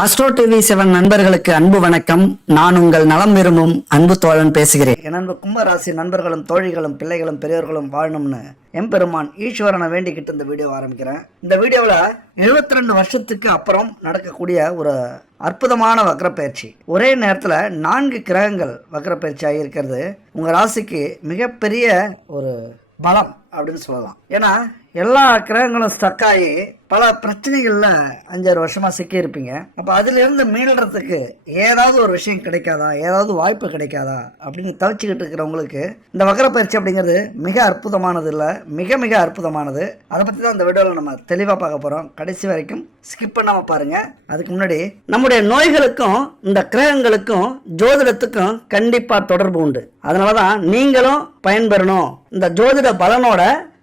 Astro TV seven நண்பர்களுக்கு அன்பு வணக்கம். நான் உங்கள் நலம் விரும்பும் அன்பு தோழன் பேசுகிறேன். என் அன்பு கும்பராசி நண்பர்களும் தோழிகளும் பிள்ளைகளும் பெரியவர்களும் வாழணும்னு எம்பெருமான் ஈஸ்வரனை வேண்டிக்கிட்டு இந்த வீடியோ ஆரம்பிக்கிறேன். இந்த வீடியோவில் 72 ரெண்டு வருஷத்துக்கு அப்புறம் நடக்கக்கூடிய ஒரு அற்புதமான வக்ரப்பயிற்சி. ஒரே நேரத்தில் நான்கு கிரகங்கள் வக்ரப்பயிற்சி ஆகியிருக்கிறது. உங்கள் ராசிக்கு மிகப்பெரிய ஒரு பலம் அப்படின்னு சொல்லலாம். ஏன்னா எல்லா கிரகங்களும் ஸ்டக்காகி பல பிரச்சனைகளில் அஞ்சாறு வருஷமாக சிக்கி இருப்பீங்க. அதிலிருந்து மீளறதுக்கு ஏதாவது ஒரு விஷயம் கிடைக்காதா? ஏதாவது வாய்ப்பு கிடைக்காதா? அப்படின்னு தவிச்சுக்கிட்டு இருக்கிறவங்களுக்கு இந்த வக்கர பயிற்சி அப்படிங்கிறது மிக அற்புதமானது இல்லை. மிக மிக அற்புதமானது. அதை பற்றி தான் இந்த வீடியோவில் நம்ம தெளிவாக பார்க்க போகிறோம் கடைசி வரைக்கும் ஸ்கிப் பண்ணாமல் பாருங்கள் அதுக்கு முன்னாடி நம்முடைய நோய்களுக்கும் இந்த கிரகங்களுக்கும் ஜோதிடத்துக்கும் கண்டிப்பாக தொடர்பு உண்டு. அதனாலதான் நீங்களும் பயன்பெறணும். இந்த ஜோதிட பலனோட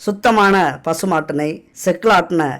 சுத்தமான பசுமாட்டு நெய்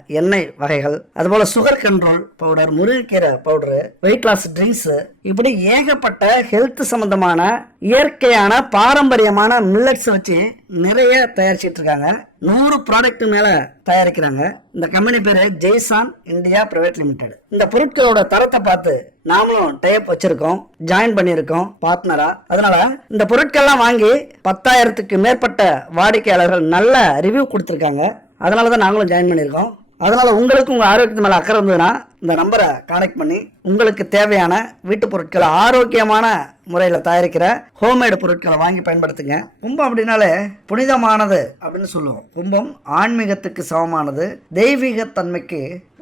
எண்ணெய் வகைகள் அதுபோல சுகர் கண்ட்ரோல் பவுடர் முருங்கைக்கீரை பவுடரு வெயிட் லாஸ் ட்ரிங்க்ஸ் இப்படி ஏகப்பட்ட ஹெல்த் சம்பந்தமான இயற்கையான பாரம்பரியமான மில்லட்ஸ் வச்சு நிறைய தயாரிச்சிட்டு இருக்காங்க. நூறு ப்ராடக்ட் மேலே தயாரிக்கிறாங்க. இந்த கம்பெனி பேர் ஜெய்சான் இந்தியா பிரைவேட் லிமிடெட் இந்த பொருட்களோட தரத்தை பார்த்து நாமளும் டைப் வச்சிருக்கோம் ஜாயின் பண்ணியிருக்கோம் பார்ட்னரா அதனால இந்த பொருட்கள்லாம் வாங்கி பத்தாயிரத்துக்கு மேற்பட்ட வாடிக்கையாளர்கள் நல்ல ரிவ்யூ கொடுத்துருக்காங்க. அதனால தான் நாங்களும் ஜாயின் பண்ணியிருக்கோம். அதனால உங்களுக்கு உங்கள் ஆரோக்கியத்து மேலே அக்கறை இருந்ததுன்னா இந்த நம்பரை கனெக்ட் பண்ணி உங்களுக்கு தேவையான வீட்டு பொருட்களை ஆரோக்கியமான முறையில் தயாரிக்கிற ஹோம்மேடு பொருட்களை வாங்கி பயன்படுத்துங்க. கும்பம் அப்படின்னாலே புனிதமானது அப்படின்னு சொல்லுவோம். கும்பம் ஆன்மீகத்துக்கு சமமானது தெய்வீகத்தன்மைக்கு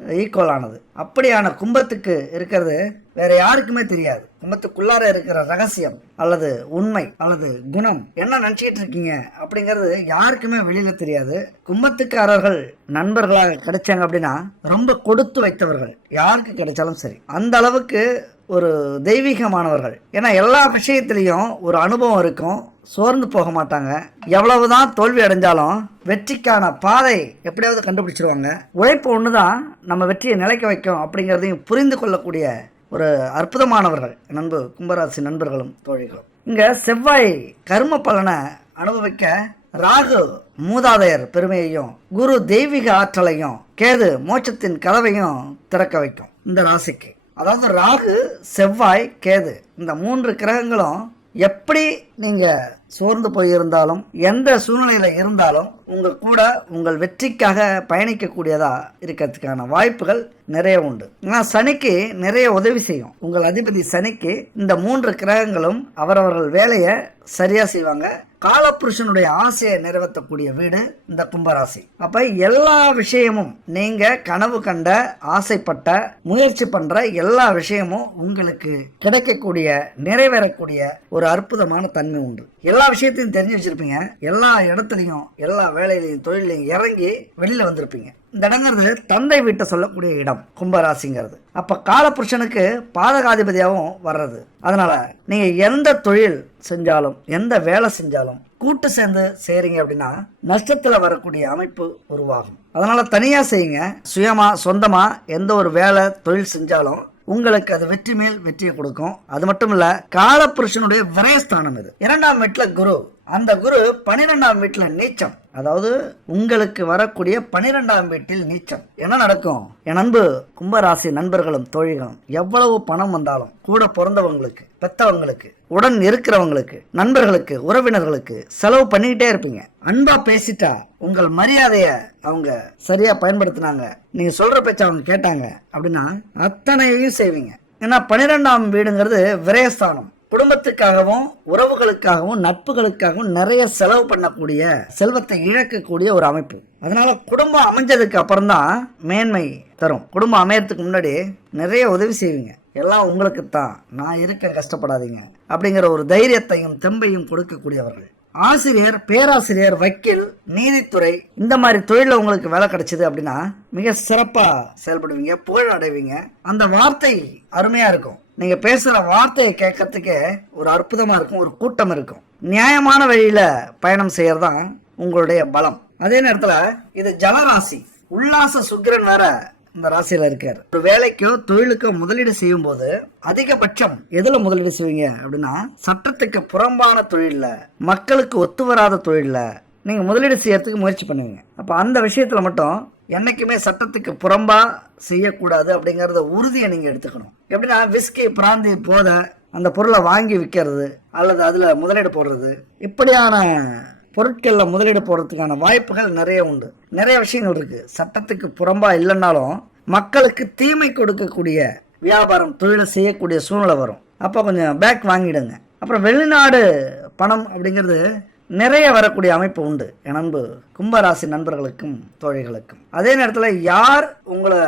ஈக்குவலானது அப்படியான கும்பத்துக்கு இருக்கிறது வேற யாருக்குமே தெரியாது. கும்பத்துக்குள்ளார இருக்கிற ரகசியம் அல்லது உண்மை அல்லது குணம். என்ன நினச்சிக்கிட்டு இருக்கீங்க அப்படிங்கிறது யாருக்குமே வெளியில தெரியாது. கும்பத்துக்காரர்கள் நண்பர்களாக கிடைச்சாங்க அப்படின்னா ரொம்ப கொடுத்து வைத்தவர்கள். யாருக்கு கிடைச்சாலும் சரி. அந்த அளவுக்கு ஒரு தெய்வீகமானவர்கள். ஏன்னா எல்லா விஷயத்துலேயும் ஒரு அனுபவம் இருக்கும். சோர்ந்து போக மாட்டாங்க. எவ்வளவுதான் தோல்வி அடைஞ்சாலும் வெற்றிக்கான பாதை எப்படியாவது கண்டுபிடிச்சிருவாங்க. உழைப்பு ஒன்று தான் நம்ம வெற்றியை நிலைக்க வைக்கும் அப்படிங்கிறதையும் புரிந்து கொள்ளக்கூடிய ஒரு அற்புதமானவர்கள். நண்பு கும்பராசி நண்பர்களும் தோழிகளும். இங்கே செவ்வாய் கரும பலனை அனுபவிக்க ராகு மூதாதையர் பெருமையையும் குரு தெய்வீக ஆற்றலையும் கேது மோட்சத்தின் கதவையும் திறக்க வைக்கும் இந்த ராசிக்கு. அதாவது ராகு செவ்வாய் கேது. இந்த மூன்று கிரகங்களும் எப்படி நீங்கள் சோர்ந்து போயிருந்தாலும் எந்த சூழ்நிலையில் இருந்தாலும் உங்கள் கூட உங்கள் வெற்றிக்காக பயணிக்கக்கூடியதாக இருக்கிறதுக்கான வாய்ப்புகள் நிறைய உண்டு. ஆனால் சனிக்கு நிறைய உதவி செய்யும். உங்கள் அதிபதி சனிக்கு இந்த மூன்று கிரகங்களும் அவரவர்கள் வேலையை சரியாக செய்வாங்க. காலப்புருஷனுடைய ஆசையை நிறைவேற்றக்கூடிய வீடு இந்த கும்பராசி. அப்போ எல்லா விஷயமும் நீங்கள் கனவு கண்ட ஆசைப்பட்ட முயற்சி பண்ணுற எல்லா விஷயமும் உங்களுக்கு கிடைக்கக்கூடிய நிறைவேறக்கூடிய ஒரு அற்புதமான தன்மை உண்டு. எல்லா விஷயத்தையும் தெரிஞ்சு வச்சிருப்பீங்க. எல்லா இடத்துலையும் எல்லா வேலையிலையும் தொழிலையும் இறங்கி வெளியில வந்திருப்பீங்க. இந்த இடங்கிறது தந்தை வீட்டை சொல்லக்கூடிய இடம் கும்பராசிங்கிறது. அப்ப காலபுருஷனுக்கு பாதகாதிபதியாகவும் வர்றது. அதனால நீங்க எந்த தொழில் செஞ்சாலும் எந்த வேலை செஞ்சாலும் கூட்டு சேர்ந்து செய்றீங்க அப்படின்னா நஷ்டத்துல வரக்கூடிய அமைப்பு உருவாகும். அதனால தனியா செய்யுங்க. சுயமா சொந்தமா எந்த ஒரு வேலை தொழில் செஞ்சாலும் உங்களுக்கு அது வெற்றி மேல் வெற்றியை கொடுக்கும். அது மட்டும் இல்ல காலப்புருஷனுடைய விரயஸ்தானம் இது. இரண்டாம் வீட்டில் குரு. அந்த குரு பனிரெண்டாம் வீட்டில் நீச்சம். அதாவது உங்களுக்கு வரக்கூடிய பனிரெண்டாம் வீட்டில் நீச்சம். என்ன நடக்கும்? என் அன்பு கும்பராசி நண்பர்களும் தோழிகளும் எவ்வளவு பணம் வந்தாலும் கூட பிறந்தவங்களுக்கு பெத்தவங்களுக்கு உடன் இருக்கிறவங்களுக்கு நண்பர்களுக்கு உறவினர்களுக்கு செலவு பண்ணிக்கிட்டே இருப்பீங்க. அன்பா பேசிட்டா உங்கள் மரியாதைய அவங்க சரியா பயன்படுத்தினாங்க. நீங்க சொல்ற பேச்ச அவங்க கேட்டாங்க அப்படின்னா அத்தனையையும் செய்வீங்க. ஏன்னா பனிரெண்டாம் வீடுங்கிறது விரயஸ்தானம். குடும்பத்துக்காகவும் உறவுகளுக்காகவும் நட்புகளுக்காகவும் நிறைய செலவு பண்ணக்கூடிய செல்வத்தை இழக்கக்கூடிய ஒரு அமைப்பு. அதனால குடும்பம் அமைஞ்சதுக்கு அப்புறம் தான் மேன்மை தரும். குடும்பம் அமையறதுக்கு முன்னாடி நிறைய உதவி செய்வீங்க. எல்லாம் உங்களுக்கு தான் நான் இருக்க கஷ்டப்படாதீங்க. அப்படிங்கிற ஒரு தைரியத்தையும் தெம்பையும் கொடுக்கக்கூடியவர்கள். ஆசிரியர் பேராசிரியர் வக்கீல் நீதித்துறை இந்த மாதிரி தொழிலில் உங்களுக்கு வேலை கிடைச்சிது அப்படின்னா மிக சிறப்பாக செயல்படுவீங்க புகழ் அடைவீங்க. அந்த வார்த்தை அருமையாக இருக்கும். நீங்க பேசுற வார்த்தையை கேட்கறதுக்கே ஒரு அற்புதமா இருக்கும் ஒரு கூட்டம் இருக்கும். நியாயமான வழியில பயணம் செய்யறதுதான் உங்களுடைய பலம். அதே நேரத்துல இது ஜலராசி. உல்லாச சுக்கிரன் வேற இந்த ராசியில இருக்காரு. ஒரு வேலைக்கோ தொழிலுக்கோ முதலீடு செய்யும் போது அதிகபட்சம் எதுல முதலீடு செய்வீங்க அப்படின்னா சட்டத்துக்கு புறம்பான தொழிலில் மக்களுக்கு ஒத்து வராத தொழிலில் நீங்க முதலீடு செய்யறதுக்கு முயற்சி பண்ணுவீங்க. அப்ப அந்த விஷயத்துல மட்டும் என்றைக்குமே சட்டத்துக்கு புறம்பா செய்யக்கூடாது அப்படிங்கிறத உறுதியை நீங்கள் எடுத்துக்கணும். எப்படின்னா விஸ்கி பிராந்தி போத அந்த பொருளை வாங்கி விற்கிறது அல்லது அதில் முதலீடு போடுறது இப்படியான பொருட்களில் முதலீடு போடுறதுக்கான வாய்ப்புகள் நிறைய உண்டு. நிறைய விஷயங்கள் இருக்குது சட்டத்துக்கு புறம்பா இல்லைன்னாலும் மக்களுக்கு தீமை கொடுக்கக்கூடிய வியாபாரம் தொழிலை செய்யக்கூடிய சூழ்நிலை வரும். அப்போ கொஞ்சம் பேக் வாங்கிடுங்க. அப்புறம் வெளிநாடு பணம் அப்படிங்கிறது நிறைய வரக்கூடிய அமைப்பு உண்டு. என் அன்பு கும்பராசி நண்பர்களுக்கும் தோழிகளுக்கும். அதே நேரத்தில் யார் உங்களை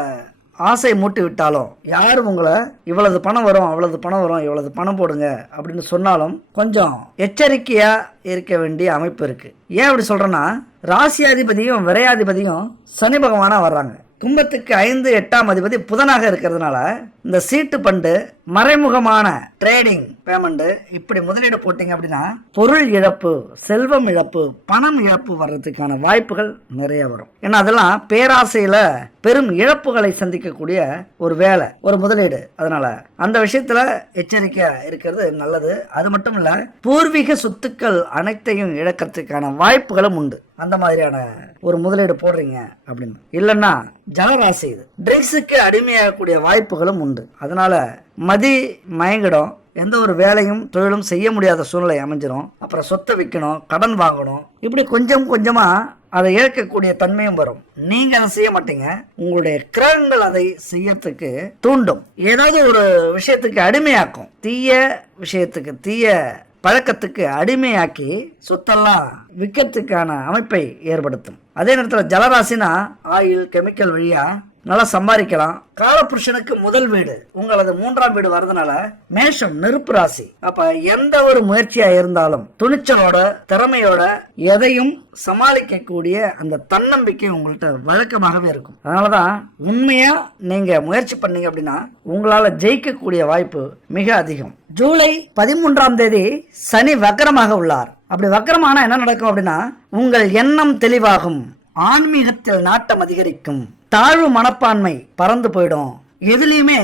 ஆசை மூட்டி விட்டாலும் யார் உங்களை இவ்வளவு பணம் வரும் அவ்வளவு பணம் வரும் இவ்வளவு பணம் போடுங்க அப்படின்னு சொன்னாலும் கொஞ்சம் எச்சரிக்கையா இருக்க வேண்டிய அமைப்பு இருக்கு. ஏன் அப்படி சொல்றேன்னா ராசியாதிபதியும் விரையாதிபதியும் சனி பகவானா வர்றாங்க. கும்பத்துக்கு ஐந்து எட்டாம் அதிபதி புதனாக இருக்கிறதுனால இந்த சீட்டு பண்டு மறைமுகமான ட்ரேடிங் பேமெண்ட் இப்படி முதலீடு போட்டீங்க அப்படின்னா பொருள் இழப்பு செல்வம் இழப்பு பணம் இழப்பு வர்றதுக்கான வாய்ப்புகள் நிறைய வரும். ஏன்னா அதெல்லாம் பேராசையில் பெரும் இழப்புகளை சந்திக்கக்கூடிய ஒரு வேலை ஒரு முதலீடு. அதனால அந்த விஷயத்துல எச்சரிக்கையா இருக்கிறது நல்லது. அது மட்டும் இல்ல பூர்வீக சொத்துக்கள் அனைத்தையும் இழக்கிறதுக்கான வாய்ப்புகளும் உண்டு. அந்த மாதிரியான ஒரு முதலீடு போடுறீங்க அப்படின்னு. இல்லைன்னா ஜலராசி இது. ட்ரிங்க்ஸுக்கு அடிமையாகக்கூடிய வாய்ப்புகளும் உண்டு. அதனால மதி மயங்கிடும். எந்த ஒரு வேலையும் தொழிலும் செய்ய முடியாத சூழ்நிலை அமைஞ்சிடும் அப்புறம் சொத்தை விற்கணும் கடன் வாங்கணும். இப்படி கொஞ்சம் கொஞ்சமாக அதை ஏற்கக்கூடிய தன்மையும் வரும். நீங்க அதை செய்ய மாட்டீங்க. உங்களுடைய கிரகங்கள் அதை செய்யறதுக்கு தூண்டும். ஏதாவது ஒரு விஷயத்துக்கு அடிமையாக்கும். தீய விஷயத்துக்கு தீய பழக்கத்துக்கு அடிமையாக்கி சொத்தெல்லாம் விற்கிறதுக்கான அமைப்பை ஏற்படுத்தும். அதே நேரத்தில் ஜலராசினா ஆயில் கெமிக்கல் வழியாக நல்லா சம்பாதிக்கலாம். காலபுருஷனுக்கு முதல் வீடு உங்களது மூன்றாம் வீடு வரதுனால மேஷம் நெருப்பு ராசி. அப்ப எந்த ஒரு முயற்சியா இருந்தாலும் துணிச்சலோட திறமையோட எதையும் சமாளிக்கக்கூடிய அந்த தன்னம்பிக்கை உங்கள்கிட்ட வழக்கமாகவே இருக்கும். அதனாலதான் உண்மையா நீங்க முயற்சி பண்ணீங்க அப்படின்னா உங்களால ஜெயிக்கக்கூடிய வாய்ப்பு மிக அதிகம். ஜூலை பதிமூன்றாம் தேதி சனி வக்கரமாக உள்ளார். அப்படி வக்கரமானா என்ன நடக்கும் அப்படின்னா உங்கள் எண்ணம் தெளிவாகும். ஆன்மீகத்தில் நாட்டம் அதிகரிக்கும். தாழ்வு மனப்பான்மை பறந்து போயிடும். எதுலயுமே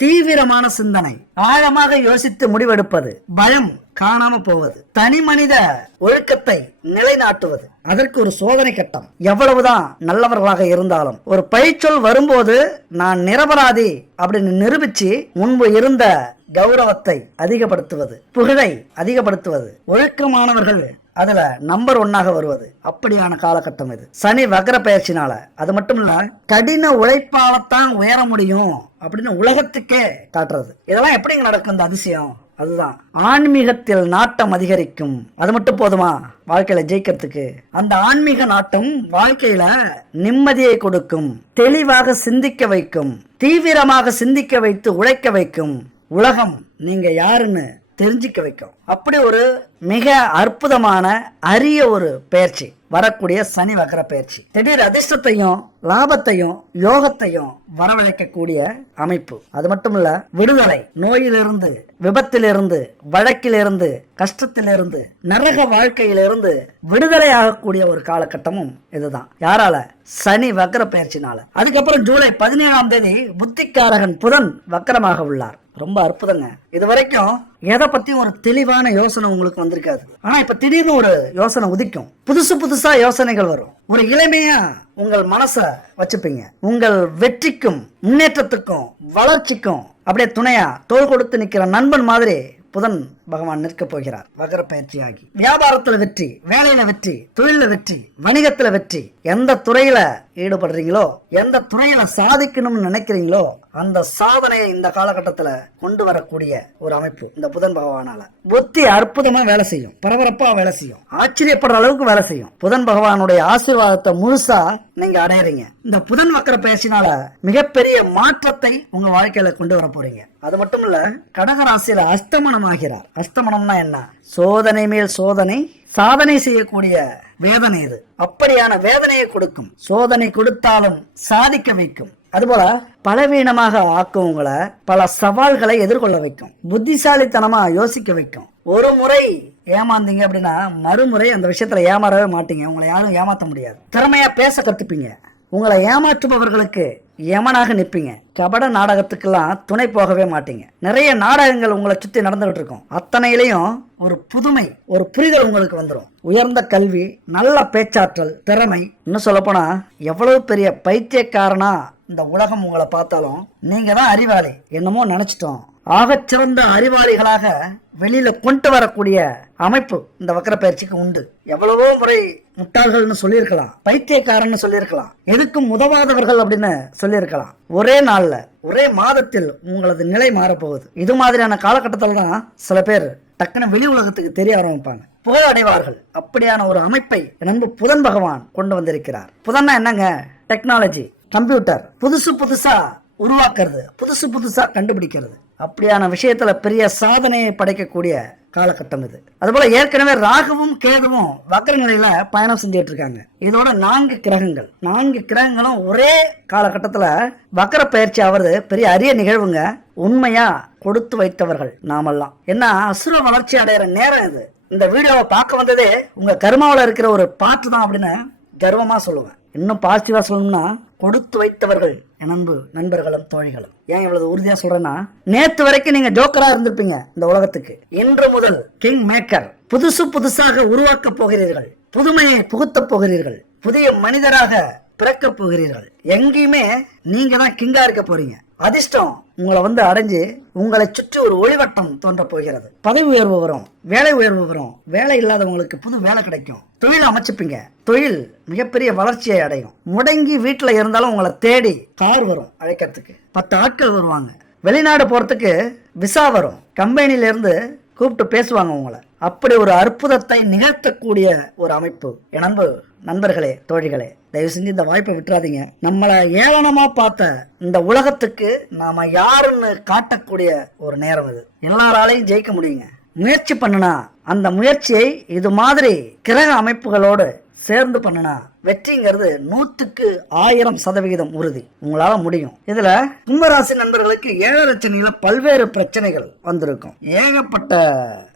தீவிரமான சிந்தனை ஆழமாக யோசித்து முடிவெடுப்பது பயம் காணாம போவது தனி மனித ஒழுக்கத்தை நிலைநாட்டுவது அதற்கு ஒரு சோதனை கட்டம். எவ்வளவுதான் நல்லவர்களாக இருந்தாலும் ஒரு பழிச்சொல் வரும்போது நான் நிரபராதி அப்படின்னு நிரூபிச்சு முன்பு இருந்த கௌரவத்தை அதிகப்படுத்துவது புகழை அதிகப்படுத்துவது ஒழுக்கமானவர்கள் அதுல நம்பர் ஒன்னாக வருவது. அப்படியான காலகட்டம் இது. சனி வக்ர பயிற்சினால அது மட்டும் இல்ல கடின உழைப்பாலத்தான் உயர முடியும் அப்படின்னு உலகத்துக்கே காட்டுறது. இதெல்லாம் எப்படிங்க நடக்கும்? இந்த அதிசயம். அதுதான். ஆன்மீகத்தில் நாட்டம் அதிகரிக்கும். அது மட்டும் போதுமா? வாழ்க்கையில ஜெயிக்கிறதுக்கு. அந்த ஆன்மீக நாட்டம் வாழ்க்கையில நிம்மதியை கொடுக்கும். தெளிவாக சிந்திக்க வைக்கும். தீவிரமாக சிந்திக்க வைத்து உழைக்க வைக்கும். உலகம் நீங்க யாருன்னு தெரிஞ்சிக்க வைக்கும். அப்படி ஒரு மிக அற்புதமான அரிய ஒரு பயிற்சி. வரக்கூடிய சனி வக்கர பயிற்சி. திடீர் அதிர்ஷ்டத்தையும் லாபத்தையும் யோகத்தையும் வரவழைக்கக்கூடிய அமைப்பு. அது மட்டும் இல்ல விடுதலை. நோயிலிருந்து விபத்திலிருந்து வழக்கிலிருந்து கஷ்டத்திலிருந்து நரக வாழ்க்கையிலிருந்து விடுதலை ஆகக்கூடிய ஒரு காலகட்டமும் இதுதான். யாரால? சனி வக்கர பயிற்சினால. அதுக்கப்புறம் ஜூலை பதினேழாம் தேதி புத்திக்காரகன் புதன் வக்கரமாக உள்ளார். ரொம்ப அற்புதங்க. இது வரைக்கும் எதை பற்றியும் ஒரு தெளிவான யோசனை உங்களுக்கு வந்திருக்காது. ஆனா இப்ப திடீர்னு ஒரு யோசனை உதிக்கும். புதுசு புதுசா யோசனைகள் வரும். ஒரு இளமையா உங்கள் மனச வச்சுப்பீங்க. உங்கள் வெற்றிக்கும் முன்னேற்றத்துக்கும் வளர்ச்சிக்கும் அப்படியே துணையா தோல் கொடுத்து நிக்கிற நண்பன் மாதிரி புதன் பகவான் நிற்க போகிறார். வகர பயிற்சியாகி. வியாபாரத்தில் வெற்றி வேலையில வெற்றி தொழில வெற்றி வணிகத்தில் வெற்றி எந்த துறையில ஈடுபடுறீங்களோ எந்த துறையில சாதிக்கணும்னு நினைக்கிறீங்களோ அந்த சாதனையை இந்த காலகட்டத்தில் கொண்டு வரக்கூடிய ஒரு அமைப்பு இந்த புதன் பகவானால. புத்தி அற்புதமா வேலை செய்யும். பரபரப்பா வேலை செய்யும். ஆச்சரியப்படுற அளவுக்கு வேலை செய்யும். புதன் பகவானுடைய ஆசீர்வாதத்தை முழுசா நீங்க அடையறீங்க. இந்த புதன் வக்கர பேசினால மிகப்பெரிய மாற்றத்தை உங்க வாழ்க்கையில கொண்டு வர போறீங்க. அது மட்டும் இல்ல கடகராசியில அஸ்தமனம் ஆகிறார் அஸ்தமனம்னா என்ன? சோதனை மேல் சோதனை சாதனை செய்யக்கூடிய வேதனை இது. அப்படியான வேதனையை கொடுக்கும். சோதனை கொடுத்தாலும் சாதிக்க வைக்கும். அதுபோல பலவீனமாக ஆக்கும் உங்களை பல சவால்களை எதிர்கொள்ள வைக்கும். புத்திசாலித்தனமா யோசிக்க வைக்கும். ஒரு முறை ஏமாந்தீங்க அப்படின்னா மறுமுறை அந்த விஷயத்துல ஏமாறவே மாட்டீங்க. உங்களை யாரும் ஏமாத்த முடியாது. திறமையா பேச கத்துப்பீங்க. உங்களை ஏமாற்றுபவர்களுக்கு யமனாக நிற்பீங்க. கபட நாடகத்துக்கெல்லாம் துணை போகவே மாட்டீங்க. நிறைய நாடகங்கள் உங்களை சுற்றி நடந்துகிட்டு இருக்கும் அத்தனையிலையும் ஒரு புதுமை ஒரு புரிதல் உங்களுக்கு வந்துடும் உயர்ந்த கல்வி நல்ல பேச்சாற்றல் திறமை. இன்னும் சொல்லப்போனால் எவ்வளவு பெரிய பைத்தியக்காரனா இந்த உலகம் உங்களை பார்த்தாலும் நீங்கள் தான் அறிவாளி. என்னமோ நினச்சிட்டோம். ஆகச்சிறந்த அறிவாளிகளாக வெளியில கொண்டு வரக்கூடிய அமைப்பு இந்த வக்கர பயிற்சிக்கு உண்டு. எவ்வளவோ முறை முட்டாள்கள்னு சொல்லியிருக்கலாம் பைத்தியக்காரன்னு சொல்லியிருக்கலாம் எதுக்கும் உதவாதவர்கள் அப்படின்னு சொல்லியிருக்கலாம். ஒரே நாள்ல ஒரே மாதத்தில் உங்களது நிலை மாறப்போகுது. இது மாதிரியான காலகட்டத்தில் தான் சில பேர் டக்குன்னு வெளி உலகத்துக்கு தெரிய ஆரம்பிப்பாங்க. புகழ் அடைவார்கள். அப்படியான ஒரு அமைப்பை நண்பு புதன் பகவான் கொண்டு வந்திருக்கிறார். புதன்னா என்னங்க? Technology computer. புதுசு புதுசா உருவாக்குறது புதுசு புதுசா கண்டுபிடிக்கிறது. அப்படியான விஷயத்தில் பெரிய சாதனையை படைக்கக்கூடிய காலகட்டம் இது. அதுபோல் ஏற்கனவே ராகுவும் கேதுவும் வக்கர நிலையில் பயணம் செஞ்சுட்டு இருக்காங்க. இதோட நான்கு கிரகங்கள். நான்கு கிரகங்களும் ஒரே காலகட்டத்தில் வக்கர பயிற்சி ஆவது பெரிய அரிய நிகழ்வுங்க. உண்மையா கொடுத்து வைத்தவர்கள் நாமெல்லாம். என்ன அசுர வளர்ச்சி அடையிற நேரம் இது. இந்த வீடியோவை பார்க்க வந்ததே உங்க கர்மாவில் இருக்கிற ஒரு பாட்டு தான் அப்படின்னு கர்வமாக சொல்லுவேன். இன்னும் பாசிட்டிவாக சொல்லணும்னா கொடுத்து வைத்தவர்கள் நண்பு நண்பர்களும் தோழிகளும். ஏன் இவ்வளவு உறுதியா சொல்றேன்னா நேத்து வரைக்கும் நீங்க ஜோக்கரா இருந்திருப்பீங்க இந்த உலகத்துக்கு. இன்று முதல் கிங் மேக்கர் புதுசு புதுசாக உருவாக்க போகிறீர்கள் புதுமையை புகுத்தப் போகிறீர்கள் புதிய மனிதராக பிறக்க போகிறீர்கள். எங்கேயுமே நீங்க தான் கிங்கா இருக்க போறீங்க. அதிர்ஷ்டம் உங்களை வந்து அடைஞ்சு உங்களை சுற்றி ஒரு ஒளிவட்டம் தோன்ற போகிறது. பதவி உயர்வு வரும் வேலை உயர்வு வரும் வேலை இல்லாதவங்களுக்கு புது வேலை கிடைக்கும். தொழில் அமைச்சுப்பீங்க. தொழில் மிகப்பெரிய வளர்ச்சியை அடையும். முடங்கி வீட்டில் இருந்தாலும் உங்களை தேடி கார் வரும் அழைக்கிறதுக்கு. பத்து ஆட்கள் வருவாங்க. வெளிநாடு போகிறதுக்கு விசா வரும். கம்பெனியிலேருந்து கூப்பிட்டு பேசுவாங்க உங்களை. அப்படி ஒரு அற்புதத்தை நிகழ்த்தக்கூடிய ஒரு அமைப்பு. எனம்பு நண்பர்களே தோழிகளே தயவு செஞ்சு இந்த வாய்ப்பை விட்டுறாதீங்க. நம்மளை ஏளனமா பார்த்த இந்த உலகத்துக்கு நாம யாருன்னு காட்டக்கூடிய ஒரு நேரம் இது. எல்லாராலையும் ஜெயிக்க முடியுங்க. முயற்சி பண்ணுனா அந்த முயற்சியை இது மாதிரி கிரக அமைப்புகளோடு சேர்ந்து பண்ணுனா வெற்றிங்கிறது நூத்துக்கு ஆயிரம் சதவிகிதம் உறுதி. உங்களால முடியும். இதுல கும்பராசி நண்பர்களுக்கு ஏழரை பல்வேறு பிரச்சனைகள் வந்திருக்கும். ஏகப்பட்ட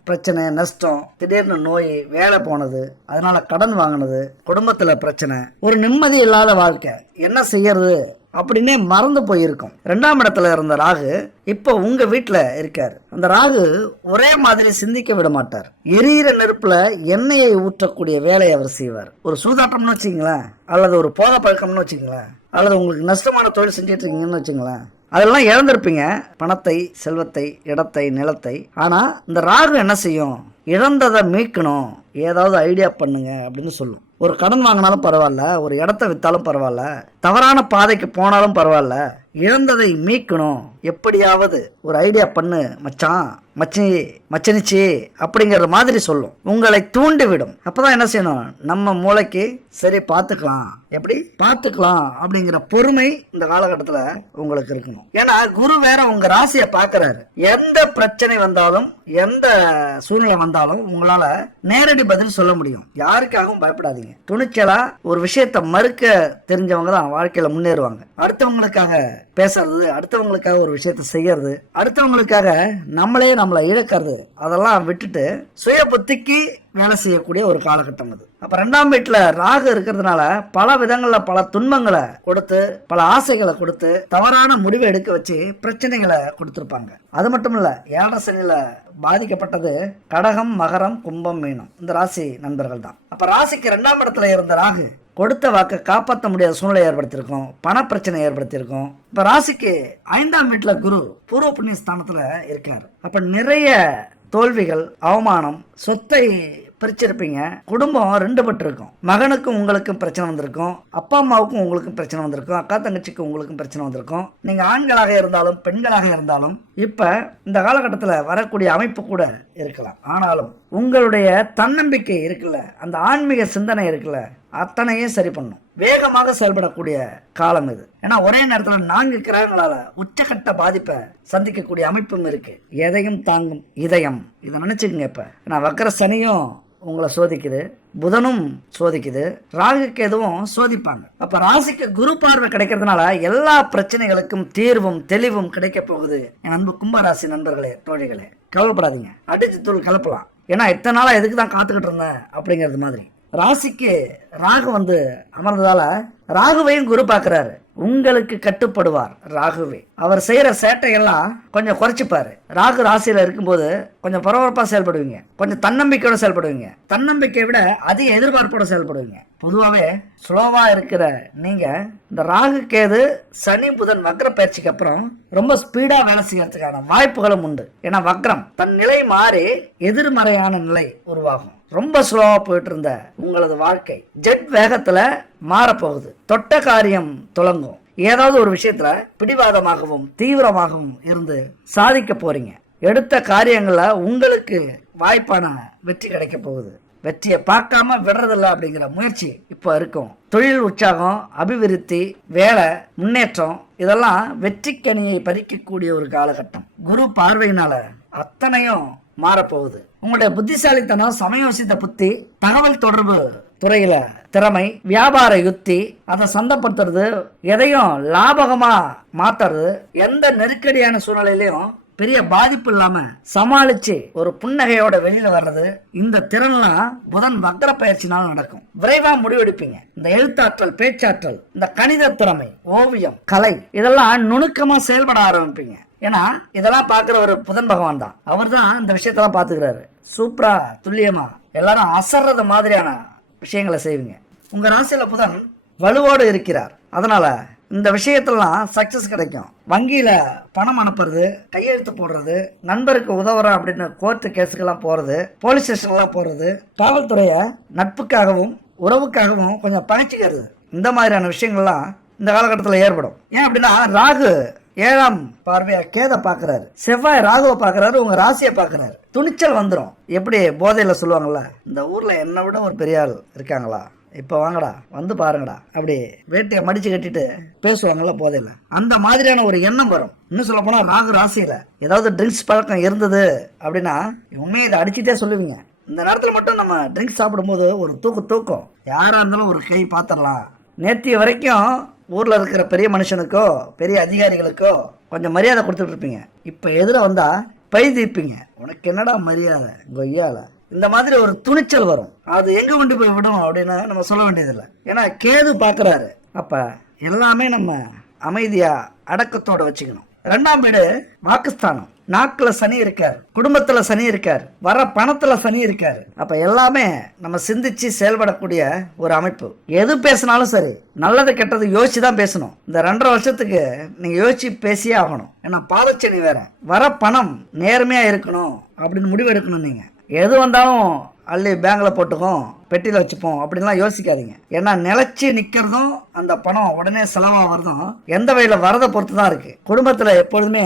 பிரச்சனை நஷ்டம் திடீர்னு நோய் வேலை போனது அதனால கடன் வாங்கினது குடும்பத்துல பிரச்சனை ஒரு நிம்மதி இல்லாத வாழ்க்கை. என்ன செய்யறது? அப்படின்னே மறந்து போயிருக்கும். ரெண்டாம் இடத்துல இருந்த ராகு இப்போ உங்க வீட்டில் இருக்கார். அந்த ராகு ஒரே மாதிரி சிந்திக்க விட மாட்டார். எரியிற நெருப்புல எண்ணெயை ஊற்றக்கூடிய வேலையை அவர் செய்வார். ஒரு சூதாட்டம்னு வச்சுங்களேன் அல்லது ஒரு போத பழக்கம்னு வச்சுங்களேன் அல்லது உங்களுக்கு நஷ்டமான தொழில் செஞ்சுட்டு இருக்கீங்கன்னு வச்சுங்களேன் அதெல்லாம் இழந்திருப்பீங்க. பணத்தை செல்வத்தை இடத்தை நிலத்தை. ஆனால் இந்த ராகு என்ன செய்யும்? இழந்ததை மீட்கணும். ஏதாவது ஐடியா பண்ணுங்க அப்படின்னு சொல்லும். ஒரு கடன் வாங்கினாலும் பரவாயில்ல ஒரு இடத்த வித்தாலும் பரவாயில்ல தவறான பாதைக்கு போனாலும் பரவாயில்ல இழந்ததை மீட்கணும். எப்படியாவது ஒரு ஐடியா பண்ணு மச்சான் மச்சி மச்சனிச்சி அப்படிங்கிற மாதிரி சொல்லும். உங்களை தூண்டி விடும் அப்பதான் என்ன செய்யணும்? நம்ம மூளைக்கு சரி பார்த்துக்கலாம். எப்படி? பார்த்துக்கலாம் அப்படிங்கிற பொறுமை இந்த காலகட்டத்தில் உங்களுக்கு இருக்கணும். ஏன்னா குரு வேற உங்க ராசியை பார்க்கறாரு. எந்த பிரச்சனை வந்தாலும் எந்த சூழ்நிலை வந்தாலும் உங்களால நேரடி பதில் சொல்ல முடியும். யாருக்காகவும் பயப்படாதீங்க. துணிச்சலா ஒரு விஷயத்தை மறுக்க தெரிஞ்சவங்க தான் வாழ்க்கையில முன்னேறுவாங்க. அடுத்தவங்களுக்காக பேசுறது அடுத்தவங்களுக்காக ஒரு விஷயத்த செய்யறது அடுத்தவங்களுக்காக நம்மளே நம்மளை இழக்கிறது அதெல்லாம் விட்டுட்டு சுய புத்திக்கு வேலை செய்யக்கூடிய ஒரு காலகட்டம் அது. அப்ப ரெண்டாம் வீட்டுல ராகு இருக்கிறதுனால பல விதங்கள்ல பல துன்பங்களை கொடுத்து பல ஆசைகளை கொடுத்து தவறான முடிவை எடுக்க வச்சு பிரச்சனைகளை கொடுத்துருப்பாங்க. அது மட்டும் இல்ல ஏழரை சனியில பாதிக்கப்பட்டது கடகம் மகரம் கும்பம் மீனம். இந்த ராசி நண்பர்கள் தான் அப்ப ராசிக்கு ரெண்டாம் இடத்துல இருந்த ராகு கொடுத்த வாக்கை காப்பாற்ற முடியாத சூழ்நிலை ஏற்படுத்தியிருக்கோம். பணப்பிரச்சனை ஏற்படுத்தியிருக்கோம். இப்ப ராசிக்கு ஐந்தாம் வீட்டில் குரு பூர்வ புண்ணிய ஸ்தானத்தில் இருக்கார். அப்ப நிறைய தோல்விகள் அவமானம் சொத்தை பிரிச்சிருப்பீங்க. குடும்பம் ரெண்டு பட்டு இருக்கும் மகனுக்கும் உங்களுக்கும் பிரச்சனை வந்திருக்கும். அப்பா அம்மாவுக்கும் உங்களுக்கும் பிரச்சனை வந்திருக்கும். அக்கா தங்கச்சிக்கும் உங்களுக்கும் பிரச்சனை வந்திருக்கும். நீங்கள் ஆண்களாக இருந்தாலும் பெண்களாக இருந்தாலும் இப்போ இந்த காலகட்டத்தில் வரக்கூடிய அமைப்பு கூட இருக்கலாம். ஆனாலும் உங்களுடைய தன்னம்பிக்கை இருக்குல்ல அந்த ஆன்மீக சிந்தனை இருக்குல்ல அத்தனையும் சரி பண்ணும். வேகமாக செயல்படக்கூடிய காலம் இது. ஏன்னா ஒரே நேரத்தில் நான்கு கிரகங்களால் உச்சகட்ட பாதிப்பை சந்திக்கக்கூடிய அமைப்பும் இருக்கு. எதையும் தாங்கும் இதயம். இதை நினைச்சுக்கங்க இப்போ. ஏன்னா வக்கர சனியும் உங்களை சோதிக்குது புதனும் சோதிக்குது ராகுக்கு எதுவும் சோதிப்பாங்க. அப்ப ராசிக்கு குரு பார்வை கிடைக்கிறதுனால எல்லா பிரச்சனைகளுக்கும் தீர்வும் தெளிவும் கிடைக்க போகுது. என் அன்பு கும்பராசி நண்பர்களே தோழிகளே கவலைப்படாதீங்க. அடிச்சு தூள் கலப்பலாம். ஏன்னா இத்தனை நாளாக எதுக்கு தான் காத்துக்கிட்டு இருந்தேன் அப்படிங்கிறது மாதிரி. ராசிக்கு ராகு வந்து அமர்ந்ததால ராகுவையும் குரு பார்க்கறாரு. உங்களுக்கு கட்டுப்படுவார் ராகுவே. அவர் செய்யற சேட்டையெல்லாம் கொஞ்சம் குறைச்சிப்பாரு. ராகு ராசியில இருக்கும்போது கொஞ்சம் பரபரப்பா செயல்படுவீங்க. கொஞ்சம் தன்னம்பிக்கையோட செயல்படுவீங்க. தன்னம்பிக்கையை விட அதிக எதிர்பார்ப்போட செயல்படுவீங்க. பொதுவாகவே ஸ்லோவா இருக்கிற நீங்க இந்த ராகு கேது சனி புதன் வக்ர பயிற்சிக்கு அப்புறம் ரொம்ப ஸ்பீடா வேலை செய்யறதுக்கான வாய்ப்புகளும் உண்டு. ஏன்னா வக்ரம் தன் நிலை மாறி எதிர்மறையான நிலை உருவாகும். ரொம்ப ஸ்லோவாக போயிட்டு இருந்த உங்களது வாழ்க்கை. ஜெட் வேகத்தில் மாறப்போகுது. தொட்ட காரியம் தொடங்கும் ஏதாவது ஒரு விஷயத்தில் பிடிவாதமாகவும் தீவிரமாகவும் இருந்து சாதிக்க போறீங்க. எடுத்த காரியங்களில் உங்களுக்கு வாய்ப்பான வெற்றி கிடைக்க போகுது. வெற்றியை பார்க்காம விடுறதில்ல அப்படிங்கிற முயற்சி இப்போ இருக்கும். தொழில் உற்சாகம் அபிவிருத்தி வேலை முன்னேற்றம் இதெல்லாம் வெற்றிக்கனியை பறிக்கக்கூடிய ஒரு காலகட்டம். குரு பார்வையினால அத்தனையும் மாறப்போகுது. உங்களுடைய புத்திசாலித்தனம் சமயோசித்த புத்தி தகவல் தொடர்பு துறையில திறமை வியாபார யுக்தி அதை சந்தப்படுத்துறது எதையும் லாபகமா மாத்துறது எந்த நெருக்கடியான சூழ்நிலையிலையும் பெரிய பாதிப்பு இல்லாம சமாளிச்சு ஒரு புன்னகையோட வெளியில வர்றது இந்த திறன்லாம் புதன் வக்ர பயிற்சினால நடக்கும். விரைவா முடிவெடுப்பீங்க. இந்த எழுத்தாற்றல் பேச்சாற்றல் இந்த கணித திறமை ஓவியம் கலை இதெல்லாம் நுணுக்கமா செயல்பட ஆரம்பிப்பீங்க. ஏன்னா இதெல்லாம் பார்க்குற ஒரு புதன் பகவான் தான். அவர் தான் இந்த விஷயத்தெல்லாம் பார்த்துக்கிறாரு. சூப்பரா துல்லியமாக எல்லாரும் அசர்றது மாதிரியான விஷயங்களை செய்வீங்க. உங்கள் ராசியில் புதன் வலுவோடு இருக்கிறார். அதனால் இந்த விஷயத்துலலாம் சக்ஸஸ் கிடைக்கும். வங்கியில் பணம் அனுப்புறது கையெழுத்து போடுறது நண்பருக்கு உதவுறோம் அப்படின்னு கோர்ட்டு கேஸுக்கெல்லாம் போகிறது போலீஸ் ஸ்டேஷன்லாம் போகிறது காவல்துறையை நட்புக்காகவும் உறவுக்காகவும் கொஞ்சம் பகைச்சிக்கிறது இந்த மாதிரியான விஷயங்கள்லாம் இந்த காலகட்டத்தில் ஏற்படும். ஏன் அப்படின்னா ராகு ஏழாம் பார்வையா கேத பாக்குறாரு செவ்வாய் ராகுவை பாக்குறாரு உங்க ராசியை பாக்குறாரு துணிச்சல் வந்துடும் எப்படி போதையில சொல்லுவாங்கல்ல இந்த ஊர்ல என்னை விட ஒரு பெரிய ஆள் இருக்காங்களா? இப்போ வாங்கடா வந்து பாருங்கடா அப்படி வேட்டையை மடிச்சு கட்டிட்டு பேசுவாங்கல்ல போதையில. அந்த மாதிரியான ஒரு எண்ணம் வரும். இன்னும் சொல்ல போனா ராகு ராசியில. ஏதாவது ட்ரிங்க்ஸ் பழக்கம் இருந்தது அப்படின்னா உண்மையை இதை அடிச்சுட்டே சொல்லுவீங்க. இந்த நேரத்தில் மட்டும் நம்ம ட்ரிங்க்ஸ் சாப்பிடும்போது ஒரு தூக்கு தூக்கம். யாராக இருந்தாலும் ஒரு கை பார்த்துடலாம் நேற்று வரைக்கும் ஊரில் இருக்கிற பெரிய மனுஷனுக்கோ பெரிய அதிகாரிகளுக்கோ கொஞ்சம் மரியாதை கொடுத்துட்ருப்பீங்க இப்போ எதிர வந்தால் பை தீர்ப்பீங்க? உனக்கு என்னடா மரியாதை? கொய்யால. இந்த மாதிரி ஒரு துணிச்சல் வரும். அது எங்கே கொண்டு போய் விடும் அப்படின்னு நம்ம சொல்ல வேண்டியதில்லை. ஏன்னா கேது பார்க்கறாரு அப்போ எல்லாமே நம்ம அமைதியாக அடக்கத்தோடு வச்சுக்கணும். ரெண்டாம் வீடு வாக்குஸ்தானம். நாக்கில் சனி இருக்கார் குடும்பத்தில் சனி இருக்கார் வர பணத்தில் சனி இருக்கார். அப்போ எல்லாமே நம்ம சிந்திச்சு செயல்படக்கூடிய ஒரு அமைப்பு. எது பேசினாலும் சரி நல்லது கெட்டது யோசிச்சு தான் பேசணும். இந்த ரெண்டரை வருஷத்துக்கு நீங்கள் யோசிச்சு பேசியே ஆகணும். ஏன்னா பாதச்சனி வேற. வர பணம் நேர்மையாக இருக்கணும் அப்படின்னு முடிவு எடுக்கணும் நீங்கள் எது வந்தாலும் அள்ளி பேங்கில் போட்டுக்கும் பெட்டியில் வச்சுப்போம் அப்படின்லாம் யோசிக்காதீங்க. ஏன்னா நிலச்சி நிற்கிறதும் அந்த பணம் உடனே செலவாகிறதும் எந்த வகையில் வரதை பொறுத்து தான் இருக்குது குடும்பத்தில் எப்பொழுதுமே